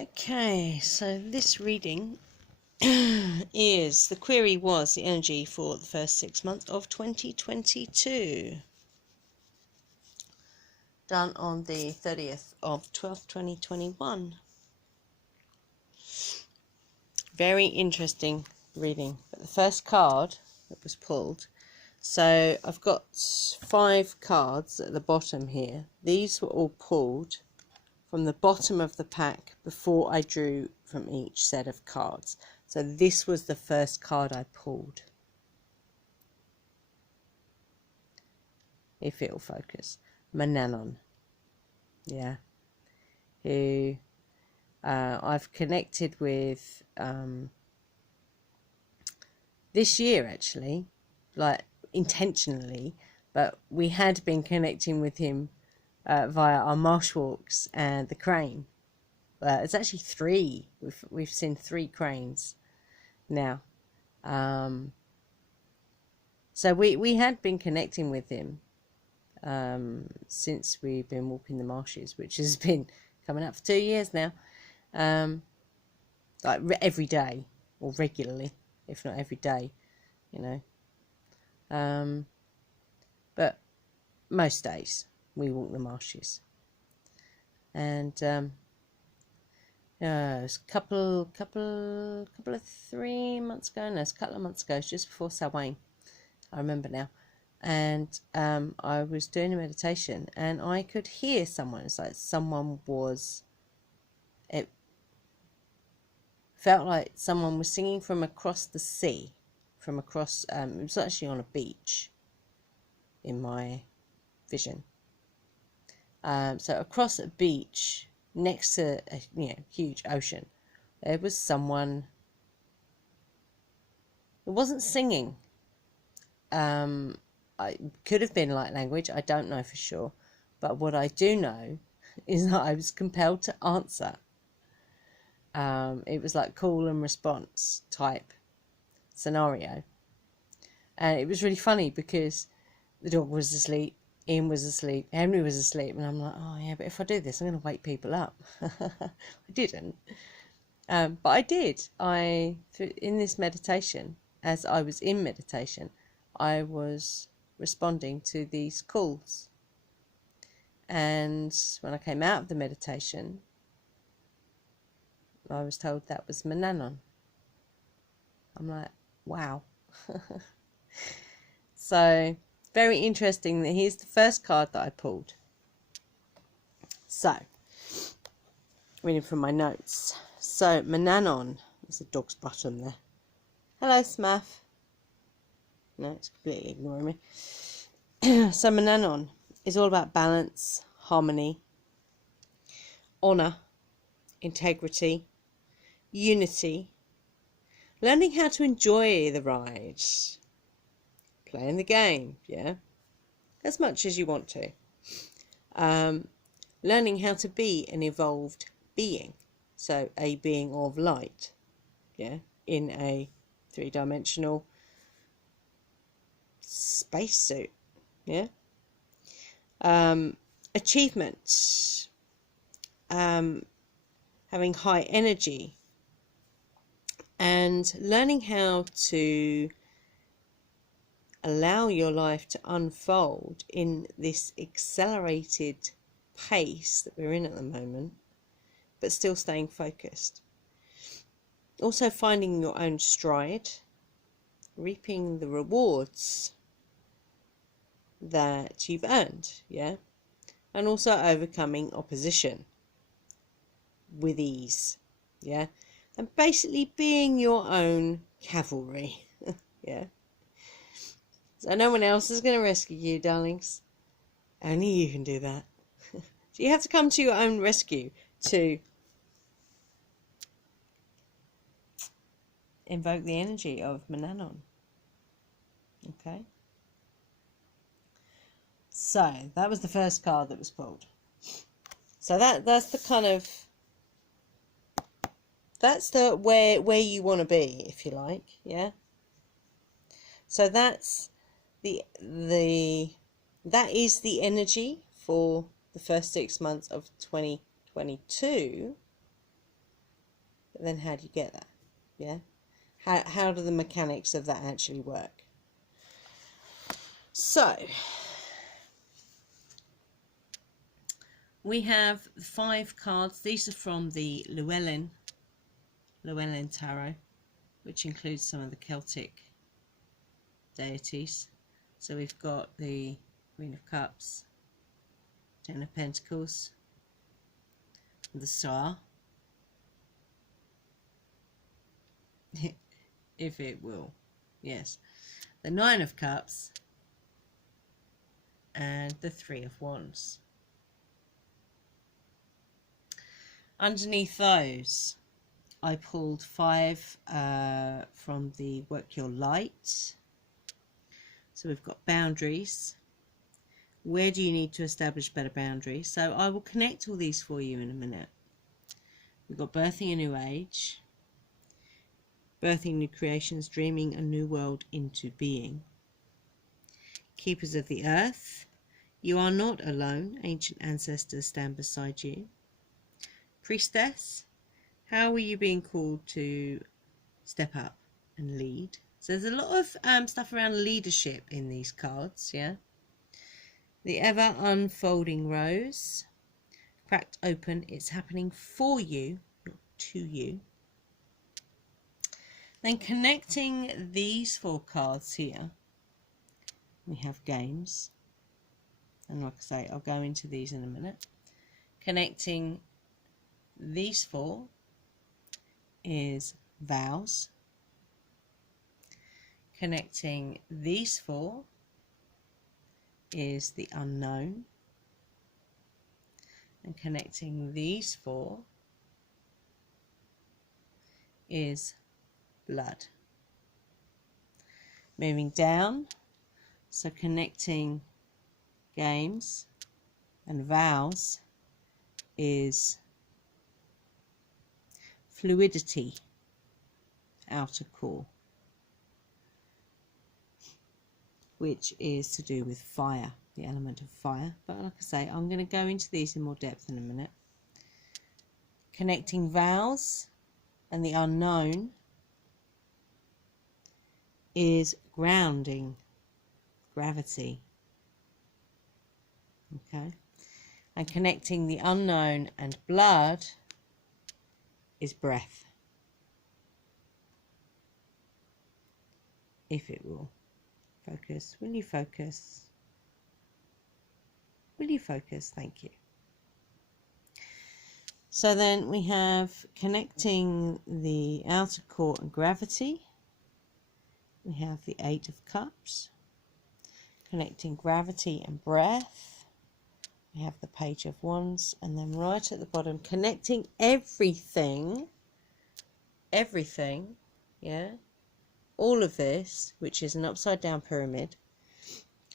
Okay, so this reading is, the query was the energy for the first 6 months of 2022. Done on the 30th of 12th, 2021. Very interesting reading. But the first card that was pulled, so I've got 5 cards at the bottom here. These were all pulled from the bottom of the pack before I drew from each set of cards. So this was the first card I pulled. If it'll focus. Manannon. Yeah. Who I've connected with this year, actually. Like, intentionally. But we had been connecting with him via our marsh walks and the crane. It's actually 3. We've seen 3 cranes now. So we had been connecting with him since we've been walking the marshes, which has been coming up for 2 years now. Like every day, or regularly, if not every day, you know. But most days we walk the marshes. And it was a couple of 3 months ago. No, it's a couple of months ago, just before Samhain. I remember now. And I was doing a meditation, and I could hear someone. It's like someone was. It felt like someone was singing from across the sea, from across. It was actually on a beach. In my vision. So across a beach, next to a huge ocean, there was someone. It wasn't singing. It could have been light language, I don't know for sure. But what I do know is that I was compelled to answer. It was like call and response type scenario. And it was really funny because the dog was asleep, Ian was asleep, Henry was asleep, and I'm like, oh yeah, but if I do this, I'm going to wake people up. I didn't. But I did. In this meditation, as I was in meditation, I was responding to these calls. And when I came out of the meditation, I was told that was Manannon. I'm like, wow. So, very interesting that here's the first card that I pulled. So, reading from my notes. So, Manannon, there's a dog's bottom there. Hello, Smaff. No, it's completely ignoring me. So, Manannon is all about balance, harmony, honour, integrity, unity, learning how to enjoy the ride, playing the game, yeah, as much as you want to. Learning how to be an evolved being, so a being of light, yeah, in a 3-dimensional spacesuit, yeah. Achievements, having high energy, and learning how to allow your life to unfold in this accelerated pace that we're in at the moment, but still staying focused. Also finding your own stride, reaping the rewards that you've earned, yeah, and also overcoming opposition with ease, yeah, and basically being your own cavalry, yeah. So no one else is going to rescue you, darlings. Only you can do that. So you have to come to your own rescue to invoke the energy of Manannon. Okay. So that was the first card that was pulled. So that's the kind of, that's the where you want to be, if you like, yeah. So that's that is the energy for the first 6 months of 2022. But then how do you get that? Yeah? How do the mechanics of that actually work? So, we have 5 cards. These are from the Llewellyn Tarot, which includes some of the Celtic deities. So we've got the Queen of Cups, Ten of Pentacles, the Star, if it will, yes, the Nine of Cups, and the Three of Wands. Underneath those, I pulled 5 from the Work Your Light. So we've got boundaries. Where do you need to establish better boundaries? So I will connect all these for you in a minute. We've got birthing a new age, birthing new creations, dreaming a new world into being. Keepers of the earth, you are not alone. Ancient ancestors stand beside you. Priestess, how are you being called to step up and lead? So there's a lot of stuff around leadership in these cards, yeah. The ever unfolding rose, cracked open, it's happening for you, not to you. Then connecting these 4 cards here, we have games. And like I say, I'll go into these in a minute. Connecting these 4 is vows. Connecting these 4 is the unknown. And connecting these 4 is blood. Moving down, so connecting games and vows is fluidity, outer core, which is to do with fire, the element of fire. But like I say, I'm going to go into these in more depth in a minute. Connecting vows and the unknown is grounding, gravity. Okay, and connecting the unknown and blood is breath, if it will. Focus. Will you focus? Will you focus? Thank you. So then we have connecting the outer core and gravity. We have the 8 of Cups. Connecting gravity and breath. We have the Page of Wands. And then right at the bottom, connecting everything, yeah, all of this, which is an upside down pyramid.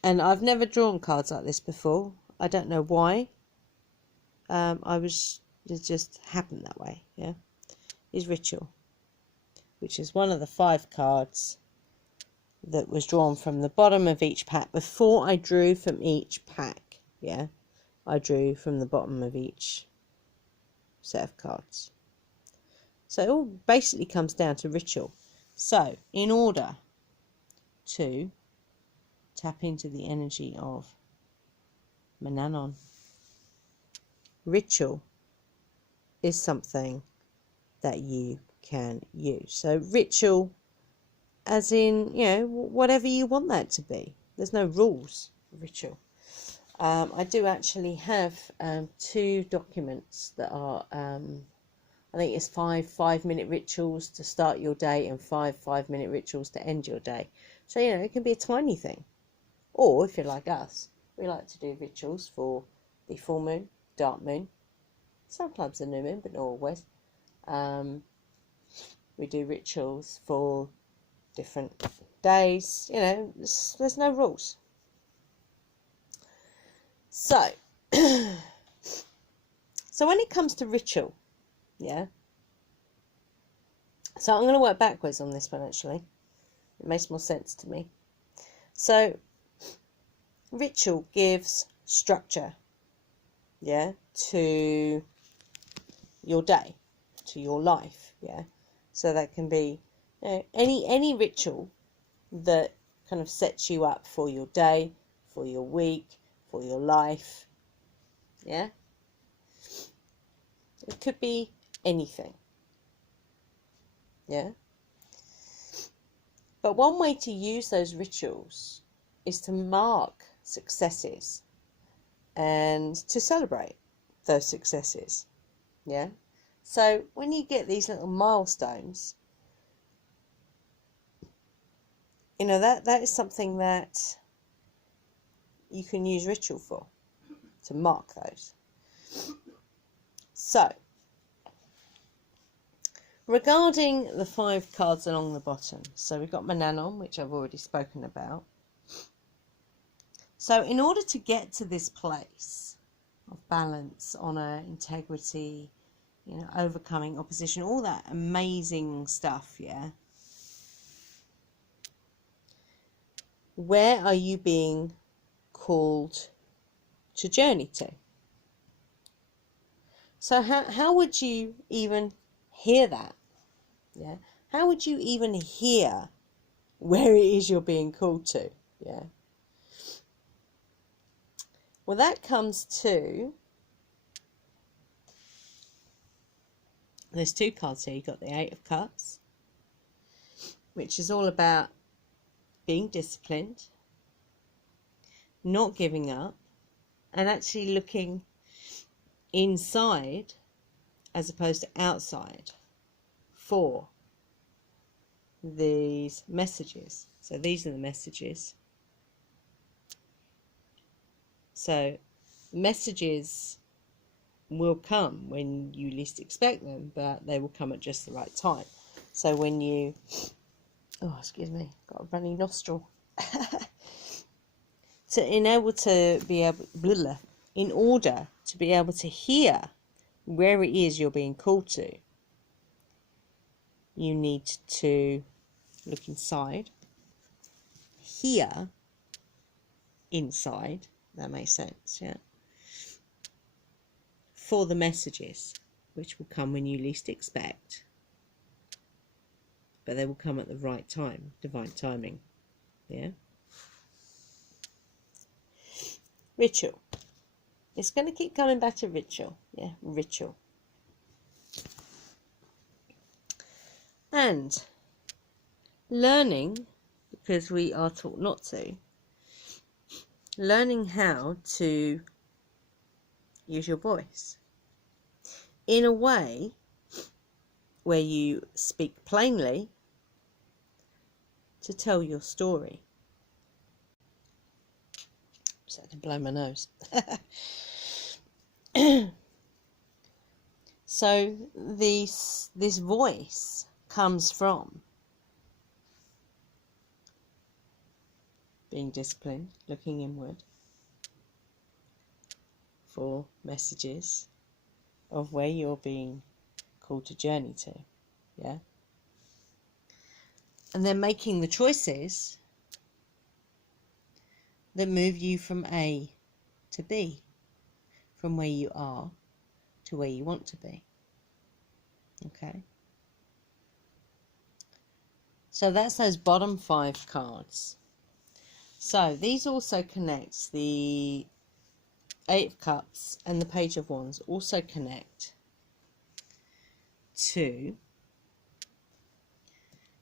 And I've never drawn cards like this before. I don't know why. It just happened that way, yeah. Is Ritual, which is one of the 5 cards that was drawn from the bottom of each pack. Before I drew from each pack, yeah, I drew from the bottom of each set of cards. So it all basically comes down to ritual. So in order to tap into the energy of Mannanon, ritual is something that you can use. So ritual as in, you know, whatever you want that to be. There's no rules for ritual. I do actually have 2 documents that are, I think it's 5 5-minute rituals to start your day and 5 5-minute rituals to end your day. So, you know, it can be a tiny thing. Or, if you're like us, we like to do rituals for the full moon, dark moon, sometimes the new moon, but not always. We do rituals for different days. You know, there's no rules. So, so when it comes to ritual, yeah, so I'm going to work backwards on this one actually. It makes more sense to me. So, ritual gives structure, yeah, to your day, to your life, Yeah, so that can be, you know, any ritual that kind of sets you up for your day, for your week, for your life. Yeah, it could be anything. Yeah, but one way to use those rituals is to mark successes and to celebrate those successes. Yeah, so when you get these little milestones, you know, that is something that you can use ritual for, to mark those. So regarding the 5 cards along the bottom, so we've got Manannan, which I've already spoken about. So in order to get to this place of balance, honour, integrity, you know, overcoming opposition, all that amazing stuff, yeah, where are you being called to journey to? So how would you even hear that? Yeah, how would you even hear where it is you're being called to? Yeah, well, that comes to, there's 2 cards here. You've got the 8 of Cups, which is all about being disciplined, not giving up, and actually looking inside as opposed to outside for these messages. So these are the messages. So messages will come when you least expect them, but they will come at just the right time. So when you, oh, excuse me, got a runny nostril. In order to be able to hear where it is you're being called to, you need to look inside, hear inside. That makes sense, yeah. For the messages, which will come when you least expect, but they will come at the right time, divine timing, yeah. Ritual. It's going to keep coming back to ritual, yeah, ritual. And learning, because we are taught not to, learning how to use your voice in a way where you speak plainly to tell your story. Just had to blow my nose. So this voice comes from being disciplined, looking inward for messages of where you're being called to journey to, yeah? And then making the choices that move you from A to B, from where you are to where you want to be, okay? So that's those bottom 5 cards. So these also connect, the 8 of Cups and the Page of Wands also connect to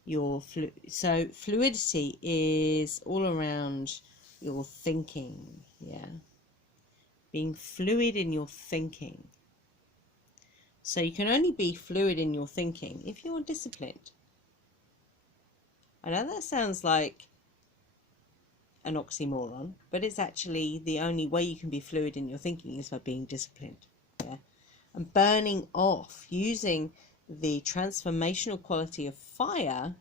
your so fluidity is all around your thinking, yeah, being fluid in your thinking. So you can only be fluid in your thinking if you're disciplined. I know that sounds like an oxymoron, but it's actually the only way you can be fluid in your thinking is by being disciplined, yeah, and burning off, using the transformational quality of fire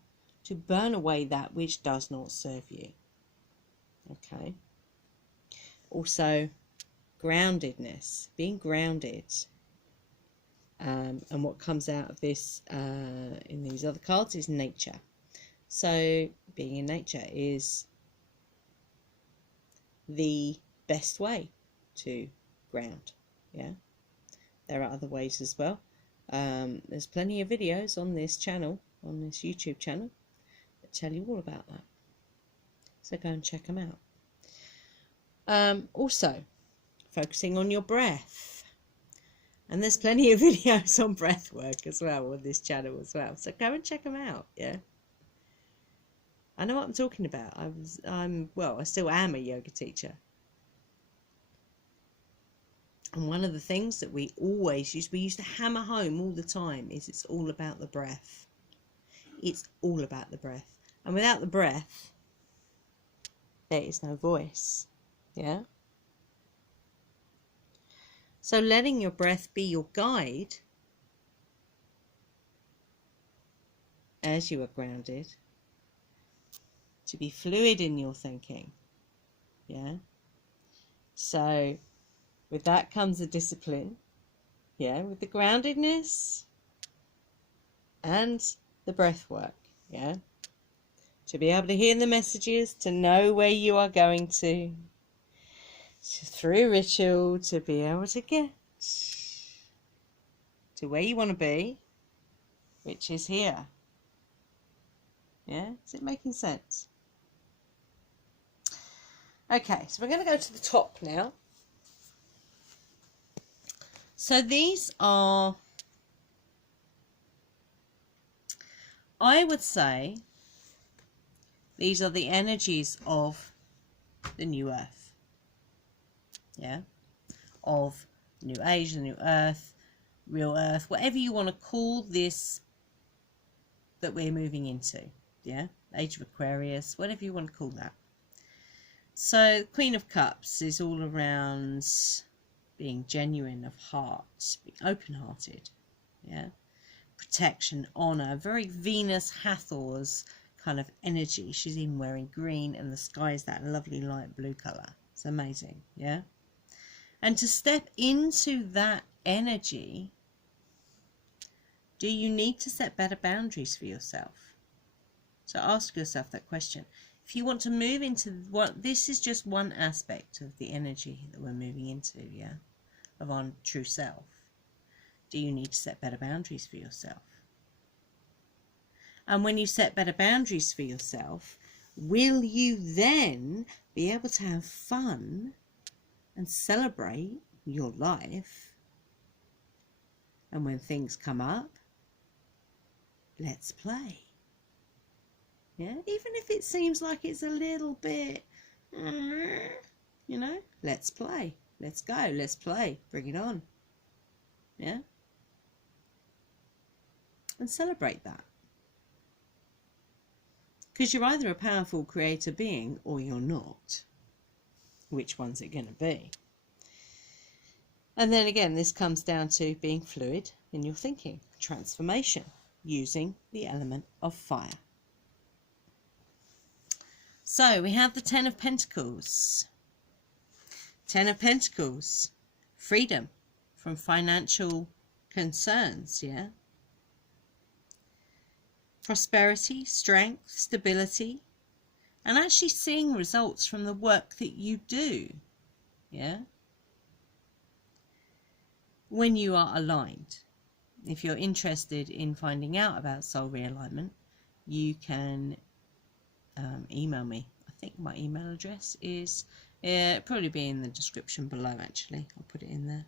to burn away that which does not serve you, okay? Also, groundedness, being grounded, and what comes out of this in these other cards is nature. So being in nature is the best way to ground, yeah. There are other ways as well, There's plenty of videos on this channel, on this YouTube channel, that tell you all about that. So go and check them out. Also, focusing on your breath. And there's plenty of videos on breath work as well on this channel as well. So go and check them out, yeah. I know what I'm talking about. I still am a yoga teacher. And one of the things that we used to hammer home all the time is it's all about the breath. It's all about the breath. And without the breath, there is no voice. Yeah? So letting your breath be your guide as you are grounded, to be fluid in your thinking. Yeah? So with that comes the discipline. Yeah? With the groundedness and the breath work. Yeah? To be able to hear the messages, to know where you are going to through ritual, to be able to get to where you want to be, which is here. Yeah? Is it making sense? Okay, so we're going to go to the top now. So these are, I would say, these are the energies of the new earth. Yeah? Of new age, the new earth, real earth, whatever you want to call this that we're moving into. Yeah? Age of Aquarius, whatever you want to call that. So Queen of Cups is all around being genuine of heart, being open-hearted. Yeah? Protection, honour, very Venus Hathor's kind of energy. She's even wearing green and the sky is that lovely light blue colour. It's amazing. Yeah? And to step into that energy, do you need to set better boundaries for yourself? So ask yourself that question. If you want to move into this is just one aspect of the energy that we're moving into, yeah, of our true self. Do you need to set better boundaries for yourself? And when you set better boundaries for yourself, will you then be able to have fun and celebrate your life? And when things come up, let's play. Yeah, even if it seems like it's a little bit, you know, let's play. Let's go. Let's play. Bring it on. Yeah. And celebrate that. Because you're either a powerful creator being or you're not. Which one's it going to be? And then again, this comes down to being fluid in your thinking. Transformation. Using the element of fire. So we have the Ten of Pentacles. Ten of Pentacles. Freedom from financial concerns, yeah? Prosperity, strength, stability, and actually seeing results from the work that you do, yeah? When you are aligned. If you're interested in finding out about soul realignment, you can email me. I think my email address is probably be in the description below. Actually, I'll put it in there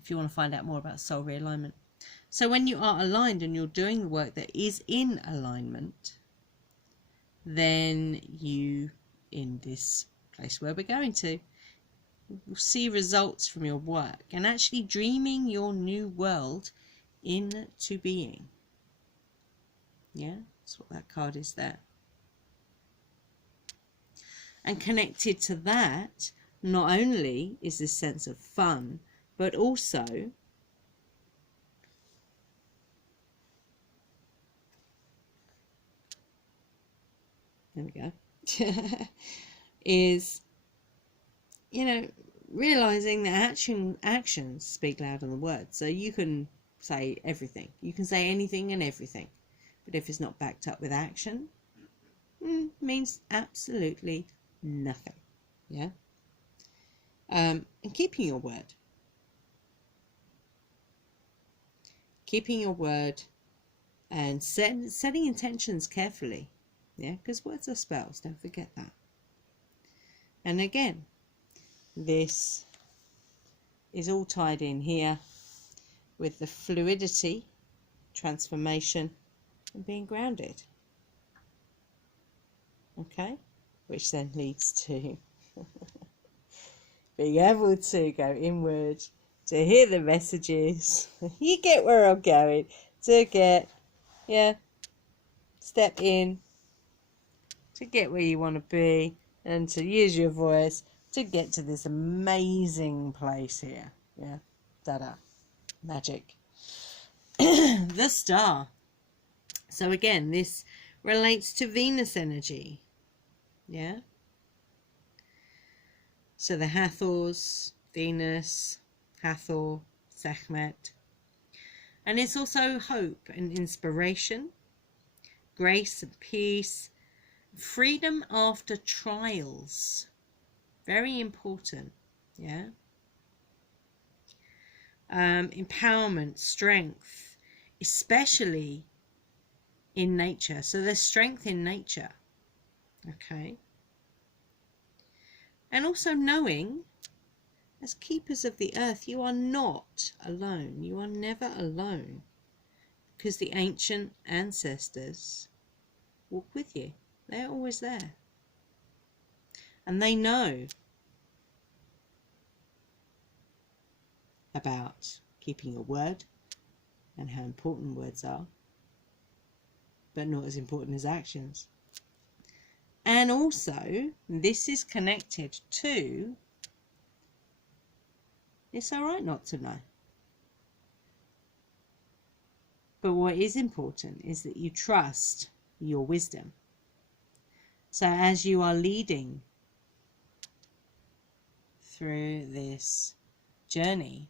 if you want to find out more about soul realignment. So when you are aligned and you're doing the work that is in alignment, then you, in this place where we're going to, will see results from your work and actually dreaming your new world into being. Yeah, that's what that card is there. And connected to that, not only is this sense of fun, but also there we go, is, you know, realizing that actions speak louder than words. So you can say everything. You can say anything and everything. But if it's not backed up with action, means absolutely nothing. Yeah. And keeping your word. keeping your word, and setting intentions carefully. Yeah, because words are spells, don't forget that. And again, this is all tied in here with the fluidity, transformation, and being grounded. Okay, which then leads to being able to go inward, to hear the messages. You get where I'm going, to get, step in, to get where you want to be, and to use your voice to get to this amazing place here. Yeah, da-da, magic. The star. So again, this relates to Venus energy. Yeah. So the Hathors, Venus, Hathor, Sekhmet. And it's also hope and inspiration, grace and peace, freedom after trials. Very important. Yeah. Empowerment, strength, especially in nature. So there's strength in nature. Okay. And also knowing, as keepers of the earth, you are not alone. You are never alone, because the ancient ancestors walk with you. They're always there. And they know about keeping your word and how important words are, but not as important as actions. And also, this is connected to, it's all right not to know. But what is important is that you trust your wisdom. So as you are leading through this journey,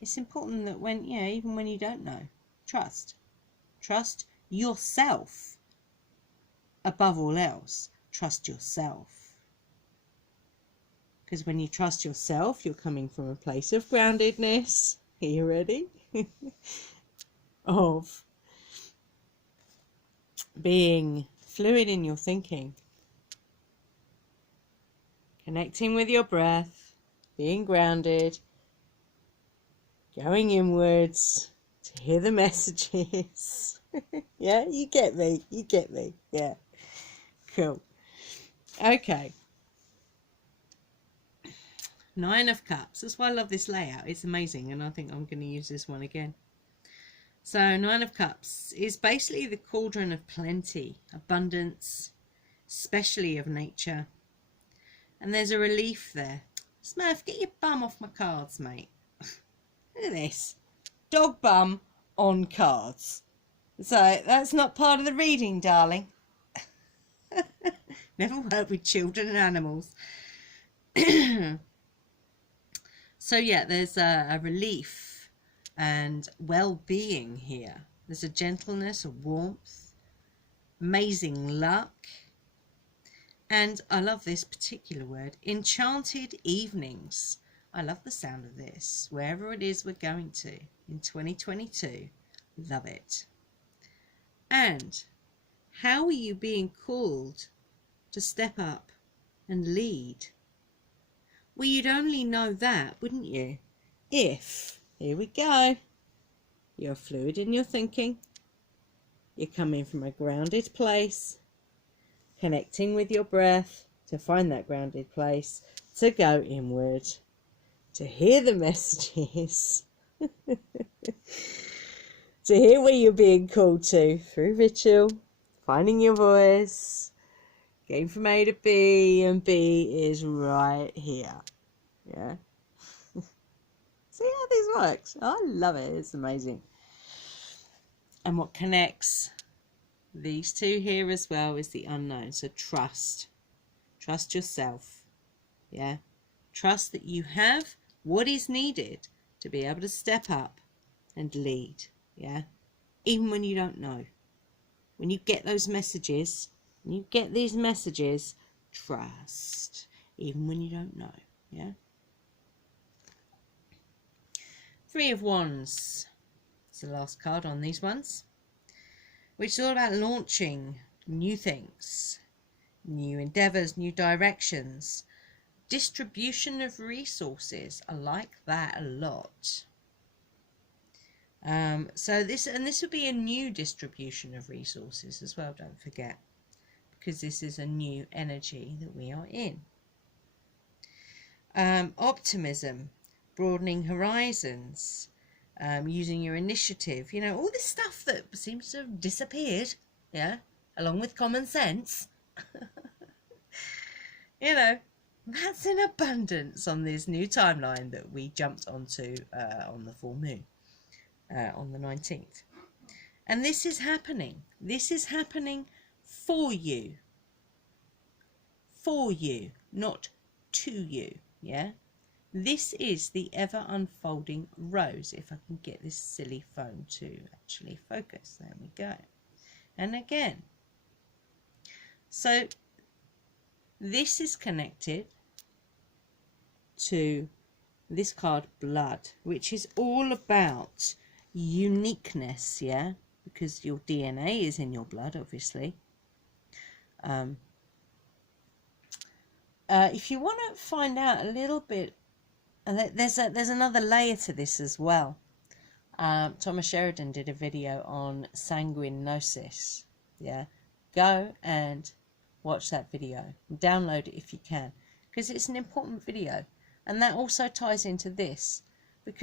it's important that when, even when you don't know, trust yourself. Above all else, trust yourself. Because when you trust yourself, you're coming from a place of groundedness. Are you ready? Of being fluid in your thinking, connecting with your breath, being grounded, going inwards to hear the messages. Yeah, you get me. Yeah. Cool. Okay. 9 of Cups. That's why I love this layout. It's amazing, and I think I'm going to use this one again. So 9 of Cups is basically the cauldron of plenty, abundance, especially of nature. And there's a relief there. Smurf, get your bum off my cards, mate. Look at this. Dog bum on cards. So that's not part of the reading, darling. Never work with children and animals. So yeah, there's a relief and well-being here. There's a gentleness, a warmth, amazing luck. And I love this particular word, enchanted evenings. I love the sound of this. Wherever it is we're going to in 2022, love it. And how are you being called to step up and lead? Well, you'd only know that, wouldn't you, if, here we go, you're fluid in your thinking, you're coming from a grounded place, connecting with your breath to find that grounded place, to go inward, to hear the messages, to hear where you're being called to through ritual, finding your voice, getting from A to B, and B is right here. Yeah. See how this works? I love it. It's amazing. And what connects these two here as well is the unknown. So trust. Trust yourself. Yeah. Trust that you have what is needed to be able to step up and lead. Yeah. Even when you don't know. When you get those messages, when you get these messages, trust. Even when you don't know. Yeah. 3 of Wands. the last card on these ones, which is all about launching new things, new endeavours, new directions, distribution of resources. I like that a lot. So this would be a new distribution of resources as well, don't forget, because this is a new energy that we are in. Optimism, broadening horizons, using your initiative, you know, all this stuff that seems to have disappeared, yeah, along with common sense. You know, that's in abundance on this new timeline that we jumped onto on the full moon on the 19th. And this is happening. This is happening for you. For you, not to you, yeah? This is the ever unfolding rose, if I can get this silly phone to actually focus. There we go. And again. So this is connected to this card, blood, which is all about uniqueness, yeah? Because your DNA is in your blood, obviously. If you want to find out a little bit, and there's another layer to this as well. Thomas Sheridan did a video on sanguine gnosis. Yeah, go and watch that video. Download it if you can, because it's an important video, and that also ties into this, because